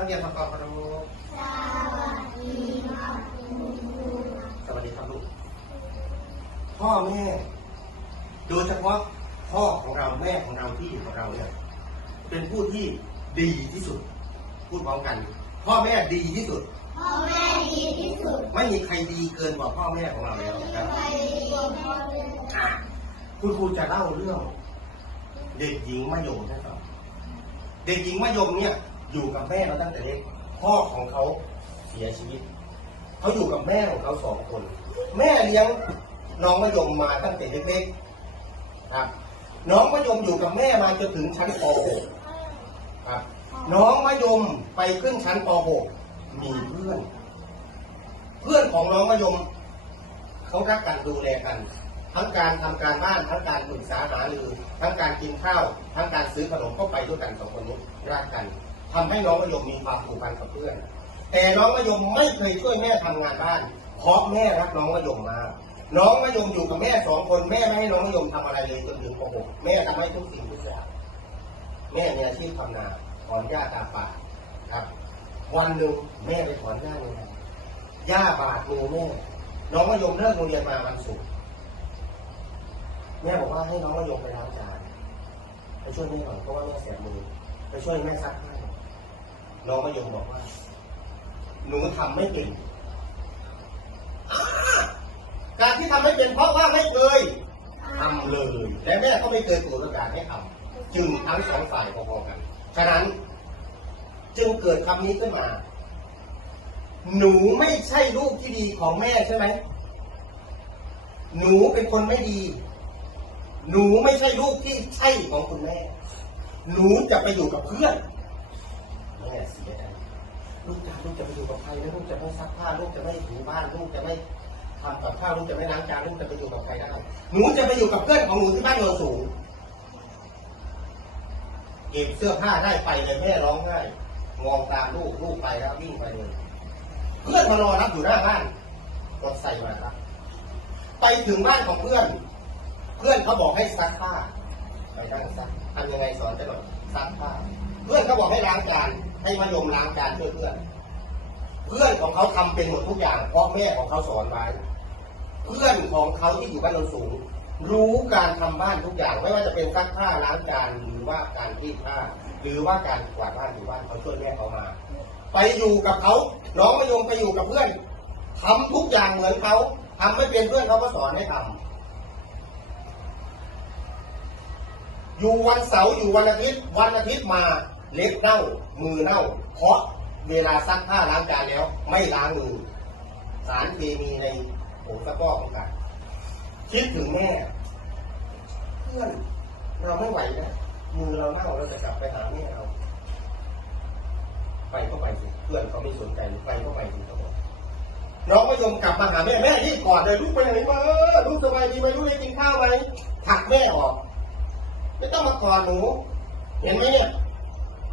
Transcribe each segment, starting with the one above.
นักเรียนทำความเคารพสวัสดีครับลูก พ่อแม่ โดยเฉพาะพ่อของเราแม่ของเราที่อยู่กับเราเนี่ย เป็นผู้ที่ดีที่สุด พูดพร้อมกัน พ่อแม่ดีที่สุด พ่อแม่ดีที่สุด ไม่มีใครดีเกินกว่าพ่อแม่ของเราแล้วนะครับใครดีกว่าพ่อแม่อะคุณครูจะเล่าเรื่อง เด็กหญิงมะยมให้ฟังเด็กหญิงมะยมเนี่ย อยู่กับแม่มาตั้งแต่เล็กพ่อของเขาเสียชีวิต เขาอยู่กับแม่ของเขาสองคน แม่เลี้ยงน้องมะยมมาตั้งแต่เล็กๆครับน้องมะยมอยู่กับแม่มาจนถึงชั้นป .6 ครับ น้องมะยมไปขึ้นชั้นป .6 มีเพื่อน เพื่อนของน้องมะยมเขารักกันดูแลกัน ทั้งการทำการบ้านทั้งการปรึกษาหารือทั้งการกินข้าว ทั้งการซื้อขนมก็ไปด้วยกันสองคนนี้รักกัน ทำให้น้องมะยมมีความผูกพันกับเพื่อน แต่น้องมะยมไม่เคยช่วยแม่ทำงานบ้าน เพราะแม่รักน้องมะยมมากน้องมะยมอยู่กับแม่สองคนแม่ไม่ให้น้องมะยมทำอะไรเลยจนถึงป .6 แม่ทำให้ทุกสิ่งทุกอย่างแม่มีอาชีพทำนาถอนหญ้าตาป่าครับ วันหนึ่งแม่ไปถอนหญ้าในนาหญ้าบาดมือแม่น้องมะยมเลิกโรงเรียนมาวันศุกร์แม่บอกว่าให้น้องมะยมไปล้างจานไปช่วยแม่หน่อยเพราะว่าแม่เสียมือไปช่วยแม่ซักผ้า น้องมะยมบอกว่า หนูทำไม่เป็นการที่ทำไม่เป็นเพราะว่าไม่เคยทำเลยและแม่ก็ไม่เคยเปิดโอกาสให้ทำจึงทั้งสองฝ่ายพอๆกัน ฉะนั้น จึงเกิดคำนี้ขึ้นมา หนูไม่ใช่ลูกที่ดีของแม่ใช่ไหมหนูเป็นคนไม่ดี หนูไม่ใช่ลูกที่ใช่ของคุณแม่ หนูจะไปอยู่กับเพื่อน แม่เสียใจลูกจ๋าลูกจะไปอยู่กับใครแล้วลูกจะไม่ซักผ้าลูกจะไม่ถูบ้านลูกจะไม่ทำกับข้าวลูกจะไม่ล้างจานลูกจะไปอยู่กับใครได้หนูจะไปอยู่กับเพื่อนของหนูที่บ้านโนนสูงเก็บเสื้อผ้าได้ไปเลยแม่ร้องไห้มองตามลูกลูกไปแล้ววิ่งไปเลยเพื่อนมารอรับอยู่หน้าบ้านรถใส่มาครับ ไปถึงบ้านของเพื่อน เพื่อนเขาบอกให้ซักผ้าไปนั่งซักทำยังไงสอนจะหน่อย ซักผ้าเพื่อนเขาบอกให้ล้างจานให้มายมล้างจานช่วยเพื่อนเพื่อนของเขาทำเป็นหมดทุกอย่าง เพราะแม่ของเขาสอนไว้เพื่อนของเขาที่อยู่บ้านโนนสูง รู้การทำบ้านทุกอย่าง ไม่ว่าจะเป็นซักผ้าล้างจานหรือว่าการรีดผ้า หรือว่าการกวาดบ้านถูบ้านเขาช่วยแม่เขามา ไปอยู่กับเขาน้องมายมไปอยู่กับเพื่อนทำทุกอย่างเหมือนเขาทำไม่เป็นเพื่อนเขาก็สอนให้ทำ อยู่วันเสาร์อยู่วันอาทิตย์วันอาทิตย์มาเล็บเน่ามือเน่า เพราะเวลาซักผ้าล้างจานแล้วไม่ล้างมือ สารเคมีในผงซักฟอกของกันคิดถึงแม่เพื่อนเราไม่ไหวนะมือเราเน่าเราจะกลับไปหาแม่เราไปก็ไปสิเพื่อนเขาไม่สนใจไปก็ไปสิเขาบอกน้องมายมกลับมาหาแม่แม่รีบกอดเลยลูกไปไหนมาเออลูกสบายดีไหมลูกได้กินข้าวไหมผักแม่ออก ไม่ต้องมากอดหนู เห็นไหมเนี่ย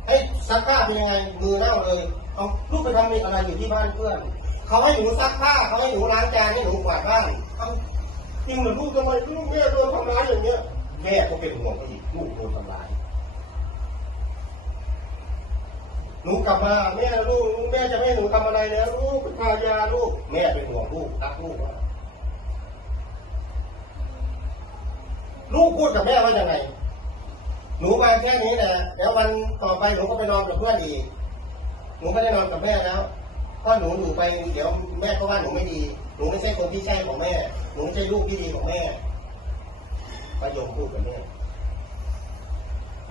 ไอ้ซักผ้าเป็นยังไงมือเน่าเลยเอาลูกไปทำอะไรอยู่ที่บ้านเพื่อนเขาให้หนูซักผ้าเขาให้หนูล้างจานให้หนูกวาดบ้านเอาจริงเหรอลูกทำไมลูกแม่โดนทำร้ายอย่างเงี้ยแม่ก็เป็นห่วงเขาอีกลูกโดนทำร้ายหนูกลับมาแม่ลูกแม่จะไม่ให้หนูทำอะไรแล้วลูกไปทายาลูกแม่เป็นห่วงลูกรักลูกมากลูกพูดกับแม่ว่ายังไง หนูมาแค่นี้นะแล้ววันต่อไปหนูก็ไปนอนกับเพื่อนอีก หนูไม่ได้นอนกับแม่แล้วเพราะหนูอยู่ไปเดี๋ยวแม่ก็ว่าหนูไม่ดี หนูไม่ใช่คนที่ใช่ของแม่ หนูไม่ใช่ลูกที่ดีของแม่ประยมพูดกับแม่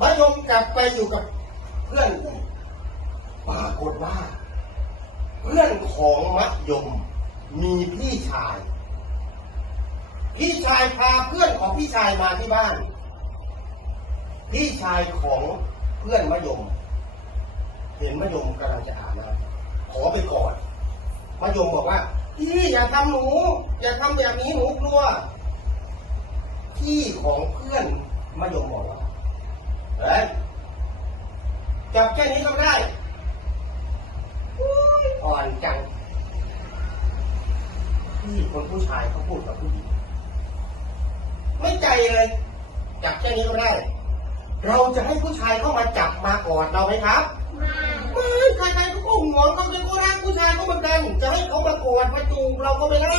ประยมกลับไปอยู่กับเพื่อนปรากฏว่า เพื่อนของมัยมมีพี่ชาย พี่ชายพาเพื่อนของพี่ชายมาที่บ้าน พี่ชายของเพื่อนมะยม เห็นมะยมกำลังจะอาบน้ำขอไปก่อนมะยมบอกว่าพี่อย่าทำหนู อย่าทำแบบนี้หนูกลัวพี่ของเพื่อนมะยมบอกว่าเฮ้ยจับแค่นี้ก็ได้อ่อนจังพี่คนผู้ชายเขาพูดกับผู้หญิงไม่ใจเลยจับแค่นี้ก็ได้ เราจะให้ผู้ชายเข้ามาจับมากอดเราไหมครับมาไม่ใครๆเหมือนกันจะให้เขามากอดมาจูบเราก็ไม่ได้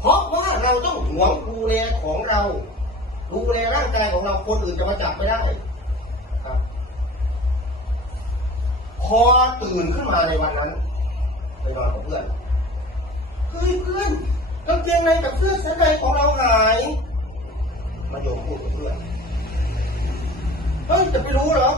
เพราะว่าเราต้องหวงดูแลของเราดูแลร่างกายของเราคนอื่นจะมาจับไม่ได้ครับ พอตื่นขึ้นมาในวันนั้นไปนอนกับเพื่อนเฮ้ยเพื่อนกางเกงในกับเสื้อชั้นในของเราหายมาโยมพูดกับเพื่อน เฮ้ยจะไปรู้เหรอ